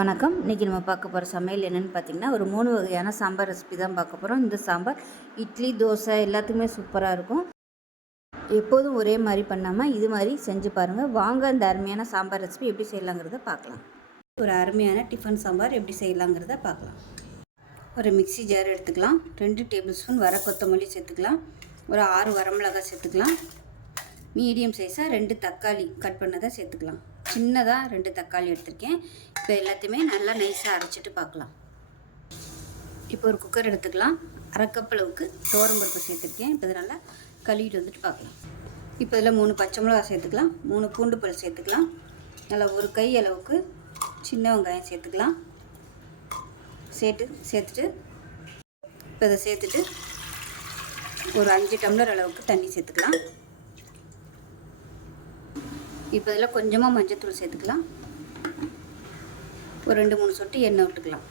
வணக்கம். இன்றைக்கி நம்ம பார்க்க போகிற சமையல் என்னென்னு பார்த்திங்கன்னா, ஒரு 3 வகையான சாம்பார் ரெசிபி தான் பார்க்க போகிறோம். இந்த சாம்பார் இட்லி, தோசை எல்லாத்துக்குமே சூப்பராக இருக்கும். எப்போதும் ஒரே மாதிரி பண்ணாமல் இது மாதிரி செஞ்சு பாருங்கள். வாங்க அந்த அருமையான சாம்பார் ரெசிபி எப்படி செய்யலாங்கிறத பார்க்கலாம். ஒரு அருமையான டிஃபன் சாம்பார் எப்படி செய்யலாங்கிறத பார்க்கலாம். ஒரு மிக்ஸி ஜார் எடுத்துக்கலாம். 2 டேபிள் ஸ்பூன் வர கொத்தமல்லி சேர்த்துக்கலாம். ஒரு 6 வரமிளகாய் சேர்த்துக்கலாம். மீடியம் சைஸாக 2 தக்காளி கட் பண்ணதை சேர்த்துக்கலாம். சின்னதாக 2 தக்காளி எடுத்திருக்கேன். இப்போ எல்லாத்தையுமே நல்லா நைஸாக அரைச்சிட்டு பார்க்கலாம். இப்போ ஒரு குக்கர் எடுத்துக்கலாம். அரை கப் அளவுக்கு துவரம்பருப்பு சேர்த்துருக்கேன். இப்போ நல்லா கழுவிட்டு வந்துட்டு பார்க்கலாம். இப்போ இதில் 3 பச்சை மிளகா சேர்த்துக்கலாம். 3 பூண்டு பல் சேர்த்துக்கலாம். நல்லா ஒரு கை அளவுக்கு சின்ன வெங்காயம் சேர்த்துக்கலாம். சேர்த்துட்டு இப்போ இதை சேர்த்துட்டு ஒரு 5 டம்ளர் அளவுக்கு தண்ணி சேர்த்துக்கலாம். இப்போ இதில் கொஞ்சமாக மஞ்சள்தூள் சேர்த்துக்கலாம். ஒரு 2-3 சொட்டு எண்ணெய் விட்டுக்கலாம்.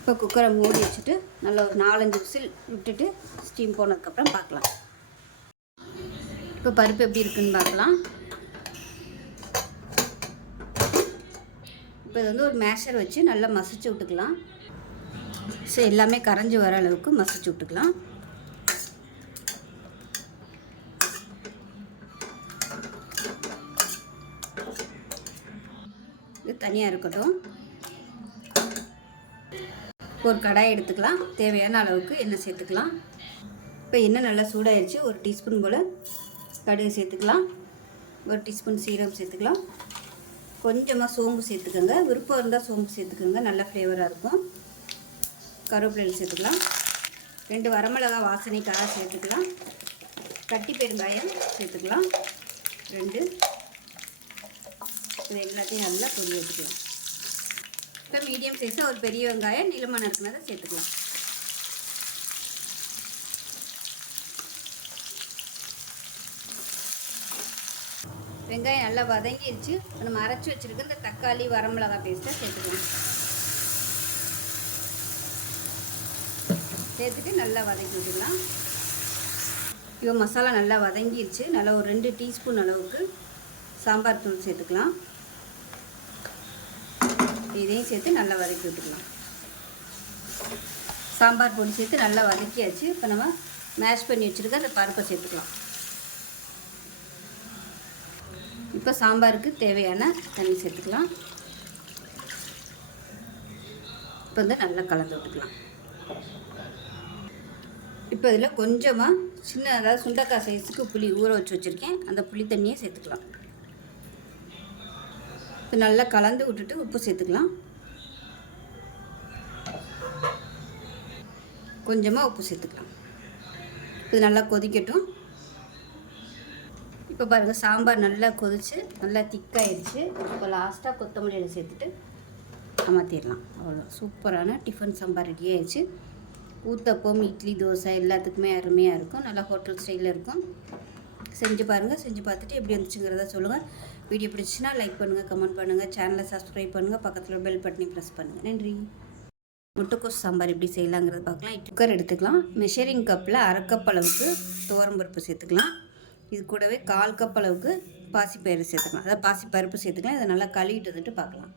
இப்போ குக்கரை மூடி வச்சுட்டு நல்லா ஒரு 4-5 விசில் விட்டுட்டு ஸ்டீம் போனதுக்கப்புறம் பார்க்கலாம். இப்போ பருப்பு எப்படி இருக்குன்னு பார்க்கலாம். இப்போ இது வந்து ஒரு மேஷர் வச்சு நல்லா மசிச்சு விட்டுக்கலாம். சரி, எல்லாமே கரைஞ்சி வர அளவுக்கு மசிச்சு விட்டுக்கலாம். இது தனியாக இருக்கட்டும். ஒரு கடாய் எடுத்துக்கலாம். தேவையான அளவுக்கு எண்ணெய் சேர்த்துக்கலாம். இப்போ எண்ணெய் நல்லா சூடாகிடுச்சு. ஒரு டீஸ்பூன் போல் கடுகு சேர்த்துக்கலாம். ஒரு டீஸ்பூன் சீரகம் சேர்த்துக்கலாம். கொஞ்சமாக சோம்பு சேர்த்துக்கோங்க. விருப்பம் இருந்தால் சோம்பு சேர்த்துக்கோங்க, நல்ல ஃப்ளேவராக இருக்கும். கருவேப்பிலை சேர்த்துக்கலாம். 2 வரமிளகா வாசனைக்காக சேர்த்துக்கலாம். கட்டி பெருங்காயம் சேர்த்துக்கலாம் 2. இது எல்லாத்தையும் நல்லா பொரிய வச்சுக்கலாம். இப்போ மீடியம் சைஸாக ஒரு பெரிய வெங்காயம் நீளமாக நறுக்குனதை சேர்த்துக்கலாம். வெங்காயம் நல்லா வதங்கிடுச்சு. நம்ம அரைச்சி வச்சுருக்க இந்த தக்காளி வரமிளகா பேஸ்ட்டை சேர்த்துக்கலாம். சேர்த்துட்டு நல்லா வதக்கி விட்டுக்கலாம். இப்போ மசாலா நல்லா வதங்கிடுச்சு. நல்லா ஒரு 2 டீஸ்பூன் அளவுக்கு சாம்பார் தூள் சேர்த்துக்கலாம். இதையும் சேர்த்து நல்லா வதக்கி விட்டுக்கலாம். சாம்பார் பொடி சேர்த்து நல்லா வதக்கியாச்சு. இப்போ நம்ம மேஷ் பண்ணி வச்சுருக்க அந்த பருப்பை சேர்த்துக்கலாம். இப்போ சாம்பாருக்கு தேவையான தண்ணி சேர்த்துக்கலாம். இப்போ வந்து நல்லா கலந்து விட்டுக்கலாம். இப்போ இதில் கொஞ்சமாக அதாவது சுண்டக்காய் சைஸுக்கு புளி ஊற வச்சு வச்சுருக்கேன். அந்த புளி தண்ணியை சேர்த்துக்கலாம். இப்போ நல்லா கலந்து விட்டுட்டு உப்பு சேர்த்துக்கலாம். கொஞ்சமாக உப்பு சேர்த்துக்கலாம். இது நல்லா கொதிக்கட்டும். இப்போ பாருங்கள், சாம்பார் நல்லா கொதிச்சு நல்லா திக்காயிடுச்சு. இப்போ லாஸ்ட்டாக கொத்தமல்லியை சேர்த்துட்டு அமர்த்திடலாம். அவ்வளோ சூப்பரான டிஃபன் சாம்பார் ரெடி ஆயிடுச்சு. ஊத்தப்பம், இட்லி, தோசை எல்லாத்துக்குமே அருமையாக இருக்கும். நல்லா ஹோட்டல் ஸ்டைலில் இருக்கும். செஞ்சு பாருங்கள். செஞ்சு பார்த்துட்டு எப்படி வந்துச்சுங்கிறத சொல்லுங்கள். வீடியோ பிடிச்சின்னா லைக் பண்ணுங்கள், கமெண்ட் பண்ணுங்கள், சேனலை சப்ஸ்கிரைப் பண்ணுங்கள், பக்கத்தில் பெல் பட்டனை ப்ரெஸ் பண்ணுங்கள். நன்றி. முட்டைக்கோஸ் சாம்பார் எப்படி செய்யலாங்கிறத பார்க்கலாம். குக்கர் எடுத்துக்கலாம். மெஷரிங் கப்பில் அரை கப் அளவுக்கு துவரம்பருப்பு சேர்த்துக்கலாம். இது கூடவே 1/4 கப் அளவுக்கு பாசிப்பயிறு சேர்த்துக்கலாம். அதாவது பாசிப்பருப்பு சேர்த்துக்கலாம். இதை நல்லா கழுவிட்டு வந்துட்டு பார்க்கலாம்.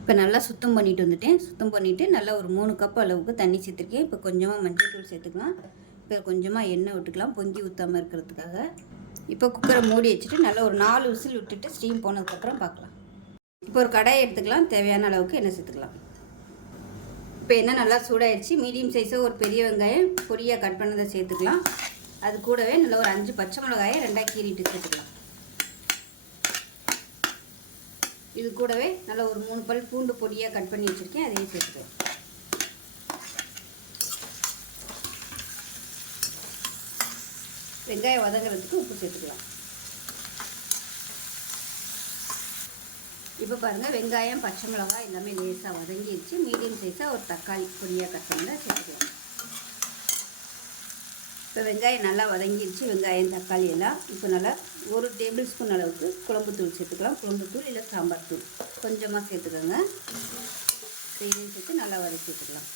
இப்போ நல்லா சுத்தம் பண்ணிட்டு வந்துட்டேன். சுத்தம் பண்ணிவிட்டு நல்லா ஒரு 3 கப் அளவுக்கு தண்ணி சேர்த்துருக்கேன். இப்போ கொஞ்சமாக மஞ்சள் தூள் சேர்த்துக்கலாம். இப்போ கொஞ்சமாக எண்ணெய் விட்டுக்கலாம், பொங்கி ஊற்றாமல் இருக்கிறதுக்காக. இப்போ குக்கரை மூடி வச்சுட்டு நல்லா ஒரு 4 விசில் விட்டுட்டு ஸ்டீம் போனதுக்கப்புறம் பார்க்கலாம். இப்போ ஒரு கடாயை எடுத்துக்கலாம். தேவையான அளவுக்கு எண்ணெய் சேர்த்துக்கலாம். இப்போ எண்ணெய் நல்லா சூடாயிடுச்சு. மீடியம் சைஸாக ஒரு பெரிய வெங்காயம் பொடியாக கட் பண்ணதை சேர்த்துக்கலாம். அது கூடவே நல்லா ஒரு 5 பச்சை மிளகாயை 2ஆக கீறிட்டு சேர்த்துக்கலாம். இது கூடவே நல்லா ஒரு 3 பல் பூண்டு பொடியாக கட் பண்ணி வச்சுருக்கேன். அதையும் சேர்த்துக்கலாம். வெங்காயம் வதங்குறதுக்கு உப்பு சேர்த்துக்கலாம். இப்போ பாருங்கள், வெங்காயம், பச்சை மிளகாய் எல்லாமே லேசாக வதங்கிடுச்சு. மீடியம் சைஸாக ஒரு தக்காளி பொடியாக கட் பண்ணி சேர்த்துக்கலாம். இப்போ வெங்காயம் நல்லா வதங்கிடுச்சு. வெங்காயம், தக்காளி எல்லாம். இப்போ நல்லா 1 டேபிள் ஸ்பூன் அளவுக்கு குழம்புத்தூள் சேர்த்துக்கலாம். குழம்புத்தூள் இல்லை சாம்பார் தூள் கொஞ்சமாக சேர்த்துக்கோங்க. இதையும் சேர்த்து நல்லா வதக்கி விட்டுக்கலாம்.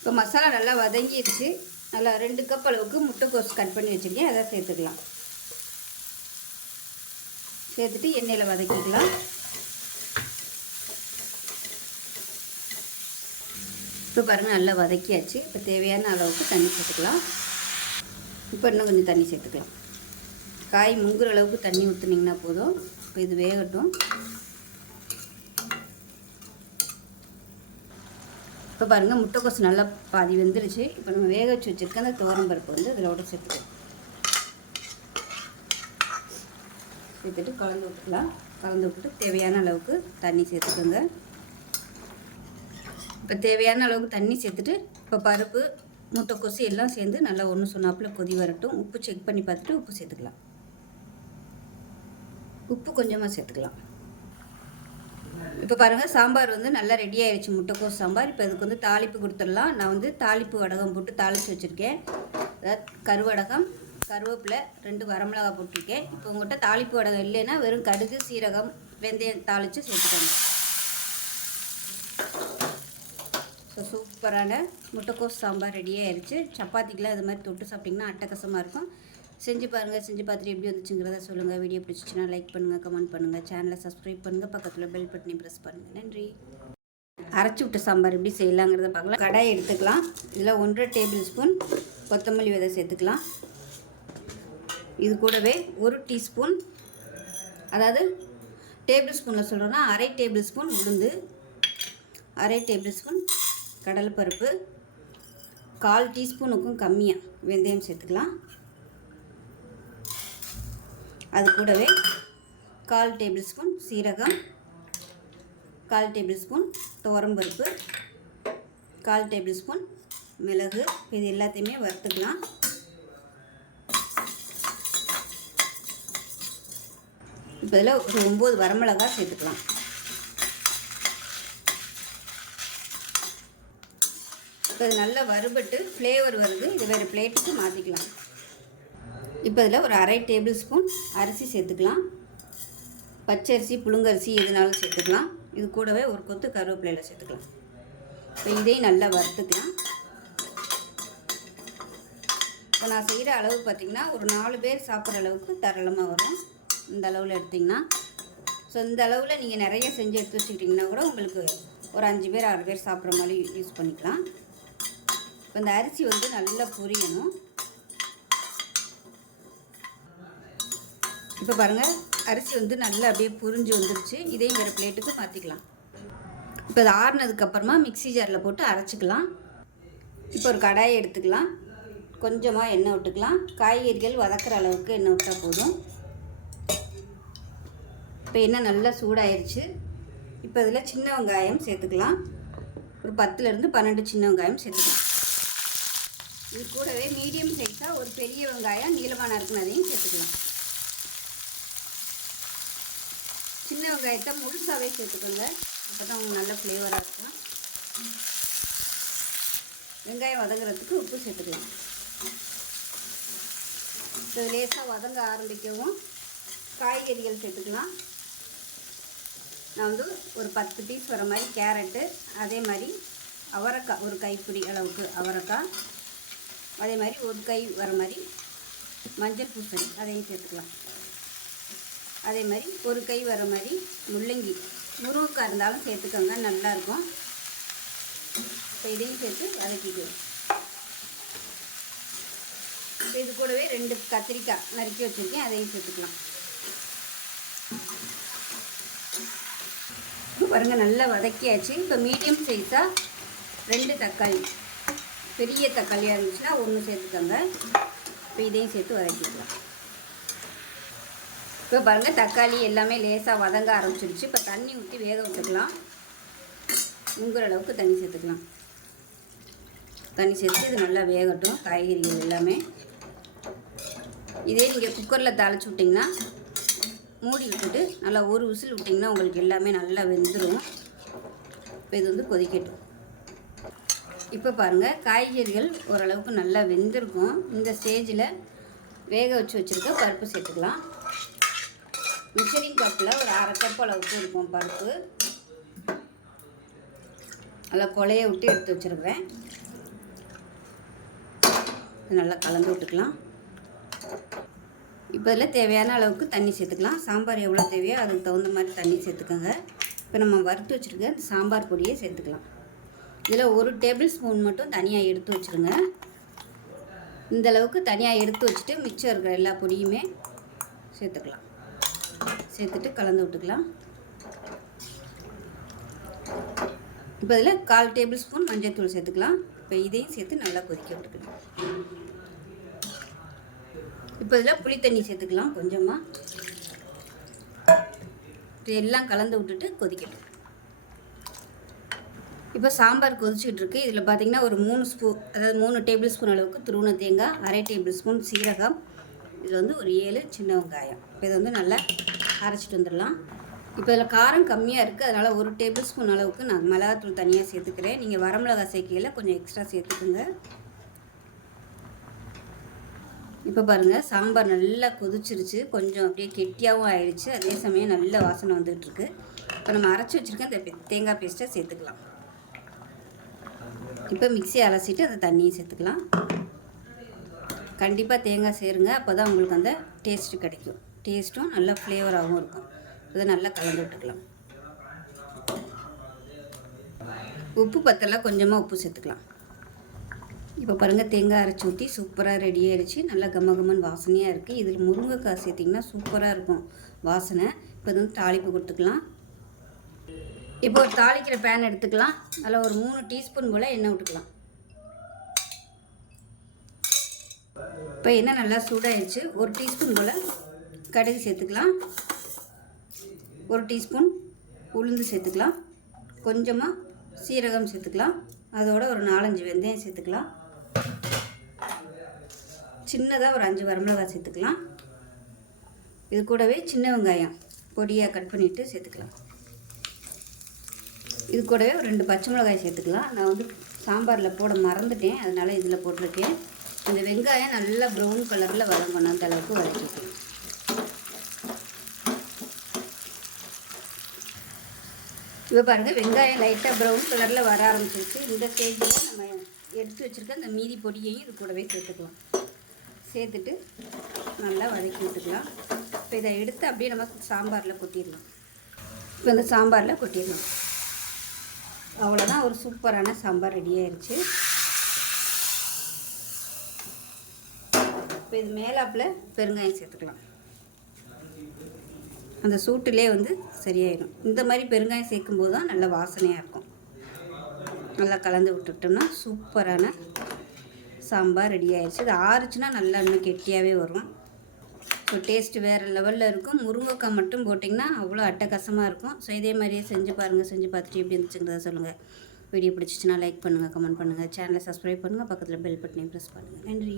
இப்போ மசாலா நல்லா வதங்கிடுச்சு. நல்லா 2 கப் அளவுக்கு முட்டைக்கோஸ் கட் பண்ணி வச்சுருக்கேன். அதை சேர்த்துக்கலாம். சேர்த்துட்டு எண்ணெயில் வதக்கிக்கலாம். இப்போ பாருங்கள் நல்லா வதக்கியாச்சு. இப்போ தேவையான அளவுக்கு தண்ணி சேர்த்துக்கலாம். இப்போ இன்னும் கொஞ்சம் தண்ணி சேர்த்துக்கலாம். காய் முங்குற அளவுக்கு தண்ணி ஊற்றுனீங்கன்னா போதும். இப்போ இது வேகட்டும். இப்போ பாருங்கள் முட்டைக்கோசு நல்லா பாதி வெந்துருச்சு. இப்போ நம்ம வேக வச்சு வச்சுருக்க அந்த துவரம் பருப்பு வந்து இதோட சேர்த்துக்கலாம். சேர்த்துட்டு கலந்து விட்டுக்கலாம். கலந்து விட்டுட்டு தேவையான அளவுக்கு தண்ணி சேர்த்துக்கோங்க. இப்போ தேவையான அளவுக்கு தண்ணி சேர்த்துட்டு இப்போ பருப்பு முட்டைக்கோசு எல்லாம் சேர்ந்து நல்லா ஒன்று சொன்னாப்பில் கொதி வரட்டும். உப்பு செக் பண்ணி பார்த்துட்டு உப்பு சேர்த்துக்கலாம். உப்பு கொஞ்சமாக சேர்த்துக்கலாம். இப்போ பாருங்கள் சாம்பார் வந்து நல்லா ரெடி ஆகிடுச்சு. முட்டைக்கோஸ் சாம்பார். இப்போ இதுக்கு வந்து தாளிப்பு கொடுத்துடலாம். நான் வந்து தாளிப்பு வடகம் போட்டு தாளித்து வச்சுருக்கேன். அதாவது கருவடகம், கருவேப்பிலை, 2 வரமிளகா போட்டிருக்கேன். இப்போ உங்கள்கிட்ட தாளிப்பு வடகம் இல்லைன்னா வெறும் கடுகு, சீரகம், வெந்தயம் தாளித்து சேர்த்துக்கோங்க. ஸோ சூப்பரான முட்டைக்கோஸ் சாம்பார் ரெடி ஆயிடுச்சு. சப்பாத்திக்கெலாம் இது மாதிரி தொட்டு சாப்பிட்டிங்கன்னா அட்டகாசமாக இருக்கும். செஞ்சு பாருங்கள். செஞ்சு பார்த்துட்டு எப்படி வந்துச்சுங்கிறத சொல்லுங்கள். வீடியோ பிடிச்சிச்சின்னா லைக் பண்ணுங்கள், கமெண்ட் பண்ணுங்கள், சேனலை சப்ஸ்கிரைப் பண்ணுங்கள், பக்கத்தில் பெல் பட்டனை ப்ரெஸ் பண்ணுங்கள். நன்றி. அரைச்சி விட்ட சாம்பார் எப்படி செய்யலாங்கிறத பார்க்கலாம். கடாய் எடுத்துக்கலாம். இதில் 1.5 டேபிள் ஸ்பூன் கொத்தமல்லி விதை சேர்த்துக்கலாம். இது கூடவே 1 டீஸ்பூன், அதாவது டேபிள் ஸ்பூனில் சொல்கிறோன்னா 1/2 டேபிள் ஸ்பூன் உளுந்து, 1/2 டேபிள் ஸ்பூன் கடலைப்பருப்பு, 1/4 டீஸ்பூனுக்கும் கம்மியாக வெந்தயம் சேர்த்துக்கலாம். அது கூடவே 1/4 டேபிள் ஸ்பூன் சீரகம், 1/4 டேபிள் ஸ்பூன் துவரம்பருப்பு, 1/4 டேபிள் ஸ்பூன் மிளகு. இது எல்லாத்தையுமே வறுத்துக்கலாம். இப்போ இதில் ஒரு 9 வரமிளகா சேர்த்துக்கலாம். இப்போ இது நல்லா வறுபட்டு ஃப்ளேவர் வருது. இது வேறு பிளேட்டுக்கு மாற்றிக்கலாம். இப்போ இதில் ஒரு 1/2 டேபிள் ஸ்பூன் அரிசி சேர்த்துக்கலாம். பச்சரிசி, புழுங்கரிசி எதுனாலும் சேர்த்துக்கலாம். இது கூடவே ஒரு கொத்து கருவேப்பிலையில் சேர்த்துக்கலாம். இப்போ இதையும் நல்லா வறுத்துக்கலாம். இப்போ நான் செய்கிற அளவு பார்த்திங்கன்னா ஒரு 4 பேர் சாப்பிட்ற அளவுக்கு தாராளமாக வரும். இந்த அளவில் எடுத்திங்கன்னா. ஸோ இந்த அளவில் நீங்கள் நிறைய செஞ்சு எடுத்து வச்சுக்கிட்டிங்கன்னா கூட உங்களுக்கு ஒரு 5 பேர் 6 பேர் சாப்பிட்ற மாதிரி யூஸ் பண்ணிக்கலாம். இப்போ இந்த அரிசி வந்து நல்லா பொரியணும். இப்போ பாருங்கள் அரிசி வந்து நல்லா அப்படியே புரிஞ்சு வந்துருச்சு. இதையும் வேறு பிளேட்டுக்கு மாற்றிக்கலாம். இப்போ அது ஆறுனதுக்கப்புறமா மிக்ஸி ஜாரில் போட்டு அரைச்சிக்கலாம். இப்போ ஒரு கடாயை எடுத்துக்கலாம். கொஞ்சமாக எண்ணெய் விட்டுக்கலாம். காய்கறிகள் வதக்கிற அளவுக்கு எண்ணெய் விட்டால் போதும். இப்போ எண்ணெய் நல்லா சூடாயிருச்சு. இப்போ இதில் சின்ன வெங்காயம் சேர்த்துக்கலாம். ஒரு 10லேருந்து 12 சின்ன வெங்காயம் சேர்த்துக்கலாம். இது கூடவே மீடியம் சைஸாக ஒரு பெரிய வெங்காயம் நீளமான இருக்குனதையும் சேர்த்துக்கலாம். சின்ன வெங்காயத்தை முழுசாகவே சேர்த்துக்கோங்க. அப்போ தான் உங்களுக்கு நல்ல ஃப்ளேவராக இருக்கும். வெங்காயம் வதங்குறதுக்கு உப்பு சேர்த்துக்கலாம். இப்போ லேசாக வதங்க ஆரம்பிக்கவும் காய்கறிகள் சேர்த்துக்கலாம். நான் வந்து ஒரு 10 பீஸ் வர மாதிரி கேரட்டு, அதே மாதிரி அவரைக்காய் ஒரு கைப்பிடி அளவுக்கு அவரைக்காய், அதே மாதிரி ஒரு கை வர மாதிரி மஞ்சள் பூசணி அதையும் சேர்த்துக்கலாம். அதே மாதிரி ஒரு கை வர மாதிரி முள்ளங்கி, முருங்கைக்காய் இருந்தாலும் சேர்த்துக்கோங்க, நல்லாயிருக்கும். இப்போ இதையும் சேர்த்து வதக்கிக்குவோம். இப்போ இது கூடவே 2 கத்திரிக்காய் நறுக்கி வச்சுருக்கேன், அதையும் சேர்த்துக்கலாம். பாருங்கள் நல்லா வதக்கியாச்சு. இப்போ மீடியம் சைஸாக 2 தக்காளி, பெரிய தக்காளியாக இருந்துச்சுன்னா 1 சேர்த்துக்கோங்க. இப்போ இதையும் சேர்த்து வதக்கிக்கலாம். இப்போ பாருங்கள் தக்காளி எல்லாமே லேசாக வதங்க ஆரம்பிச்சிடுச்சு. இப்போ தண்ணி ஊற்றி வேக விட்டுக்கலாம். முங்குற அளவுக்கு தண்ணி சேர்த்துக்கலாம். தண்ணி சேர்த்து இது நல்லா வேகட்டும் காய்கறிகள் எல்லாமே. இதே நீங்கள் குக்கரில் தாளித்து விட்டிங்கன்னா மூடி விட்டுட்டு நல்லா ஒரு விசில் விட்டிங்கன்னா உங்களுக்கு எல்லாமே நல்லா வெந்துடும். இப்போ இது வந்து கொதிக்கட்டும். இப்போ பாருங்கள் காய்கறிகள் ஓரளவுக்கு நல்லா வெந்திருக்கும். இந்த ஸ்டேஜில் வேக வச்சு வச்சுருக்க பருப்பு சேர்த்துக்கலாம். மெஷரிங் கப்பில் ஒரு 1/2 கப் அளவுக்கு இருக்கும் பருப்பு. நல்லா கொலையை விட்டு எடுத்து வச்சுருக்கிறேன். நல்லா கலந்து விட்டுக்கலாம். இப்போ இதில் தேவையான அளவுக்கு தண்ணி சேர்த்துக்கலாம். சாம்பார் எவ்வளோ தேவையோ அதுக்கு தகுந்த மாதிரி தண்ணி சேர்த்துக்கோங்க. இப்போ நம்ம வறுத்து வச்சுருக்க சாம்பார் பொடியை சேர்த்துக்கலாம். இதில் 1 டேபிள் ஸ்பூன் மட்டும் தனியாக எடுத்து வச்சுருங்க. இந்த அளவுக்கு தனியாக எடுத்து வச்சுட்டு மிச்சம் இருக்கிற எல்லா பொடியுமே சேர்த்துக்கலாம். சேர்த்துட்டு கலந்து விட்டுக்கலாம். இப்போ இதில் 1/4 டேபிள் ஸ்பூன் மஞ்சள் தூள் சேர்த்துக்கலாம். இப்போ இதையும் சேர்த்து நல்லா கொதிக்க விட்டுக்கலாம். இப்போ இதில் புளி தண்ணி சேர்த்துக்கலாம் கொஞ்சமாக. இது எல்லாம் கலந்து விட்டுட்டு கொதிக்கட்டும். இப்போ சாம்பார் கொதிச்சுக்கிட்டு இருக்குது. இதில் பார்த்திங்கன்னா ஒரு 3 டேபிள் ஸ்பூன் அளவுக்கு துருவன தேங்காய், 1/2 டேபிள் ஸ்பூன் சீரகம், இதில் வந்து ஒரு 7 சின்ன வெங்காயம். இப்போ இதை வந்து நல்லா அரைச்சிட்டு வந்துடலாம். இப்போ இதில் காரம் கம்மியாக இருக்குது, அதனால் 1 டேபிள் ஸ்பூன் அளவுக்கு நான் மிளகாத்தூள் தனியாக சேர்த்துக்கிறேன். நீங்கள் வரமிளகாய் சேர்க்கையில் கொஞ்சம் எக்ஸ்ட்ரா சேர்த்துக்குங்க. இப்போ பாருங்கள் சாம்பார் நல்லா கொதிச்சிருச்சு, கொஞ்சம் அப்படியே கெட்டியாகவும் ஆயிடுச்சு, அதே சமயம் நல்ல வாசனை வந்துகிட்ருக்கு. இப்போ நம்ம அரைச்சி வச்சுருக்க இந்த தேங்காய் பேஸ்ட்டை சேர்த்துக்கலாம். இப்போ மிக்ஸி அலசிட்டு அந்த தண்ணியை சேர்த்துக்கலாம். கண்டிப்பாக தேங்காய் சேருங்க, அப்போ தான் உங்களுக்கு அந்த டேஸ்ட்டு கிடைக்கும். டேஸ்ட்டும் நல்ல ஃப்ளேவராகவும் இருக்கும். இதை நல்லா கலந்து விட்டுக்கலாம். உப்பு பத்தலை, கொஞ்சமாக உப்பு சேர்த்துக்கலாம். இப்போ பாருங்கள் தேங்காய் அரைச்சி ஊற்றி சூப்பராக ரெடி ஆகிடுச்சு. நல்லா கமகமன்னு வாசனையாக இருக்குது. இதில் முருங்கைக்காய் சேர்த்திங்கன்னா சூப்பராக இருக்கும் வாசனை. இப்போ வந்து தாளிப்பு கொடுத்துக்கலாம். இப்போ ஒரு தாளிக்கிற பேன் எடுத்துக்கலாம். அதில் ஒரு 3 டீஸ்பூன் போல் எண்ணெய் விட்டுக்கலாம். இப்போ எண்ணெய் நல்லா சூடாகிடுச்சு. 1 டீஸ்பூன் போல் கடுகு சேர்த்துக்கலாம். 1 டீஸ்பூன் உளுந்து சேர்த்துக்கலாம். கொஞ்சமாக சீரகம் சேர்த்துக்கலாம். அதோட ஒரு 4-5 வெந்தயம் சேர்த்துக்கலாம். சின்னதாக ஒரு 5 வரமிளகாய் சேர்த்துக்கலாம். இது கூடவே சின்ன வெங்காயம் பொடியாக கட் பண்ணிவிட்டு சேர்த்துக்கலாம். இது கூடவே ஒரு 2 பச்சை மிளகாய் சேர்த்துக்கலாம். நான் வந்து சாம்பாரில் போட மறந்துட்டேன், அதனால் இதில் போட்டிருக்கேன். இந்த வெங்காயம் நல்லா ப்ரௌன் கலரில் வதங்கணும், அந்த அளவுக்கு வதக்கிக்கலாம். இப்போ பாருங்கள் வெங்காயம் லைட்டாக ப்ரௌன் கலரில் வர ஆரம்பிச்சிருச்சு. இந்த ஸ்டேஜில் நம்ம எடுத்து வச்சுருக்க இந்த மீதி பொடியையும் இது கூடவே சேர்த்துக்கலாம். சேர்த்துட்டு நல்லா வதக்கி விட்டுக்கலாம். இப்போ இதை எடுத்து அப்படியே நம்ம சாம்பாரில் கொட்டிடலாம். இப்போ இந்த சாம்பாரில் கொட்டிடலாம். அவ்வளோதான், ஒரு சூப்பரான சாம்பார் ரெடி ஆயிடுச்சு. இப்போ இது மேலாப்பில் பெருங்காயம் சேர்த்துக்கலாம். அந்த சூட்டிலே வந்து சரியாயிடும். இந்த மாதிரி பெருங்காயம் சேர்க்கும்போது தான் நல்ல வாசனையாக இருக்கும். நல்லா கலந்து விட்டுட்டோம்னா சூப்பரான சாம்பார் ரெடி ஆயிடுச்சு. இது ஆறுச்சுன்னா நல்லா இன்னும் கெட்டியாகவே வரும். ஸோ டேஸ்ட்டு வேறு லெவலில் இருக்கும். முருங்கைக்காய் மட்டும் போட்டிங்கன்னா அவ்வளோ அட்டகாசமாக இருக்கும். ஸோ இதே மாதிரியே செஞ்சு பாருங்கள். செஞ்சு பார்த்துட்டு எப்படி இருந்துச்சுங்கிறத சொல்லுங்கள். வீடியோ பிடிச்சிச்சின்னா லைக் பண்ணுங்கள், கமெண்ட் பண்ணுங்கள், சேனலை சப்ஸ்கிரைப் பண்ணுங்கள், பக்கத்தில் பெல் பட்டனையும் ப்ரெஸ் பண்ணுங்கள். நன்றி.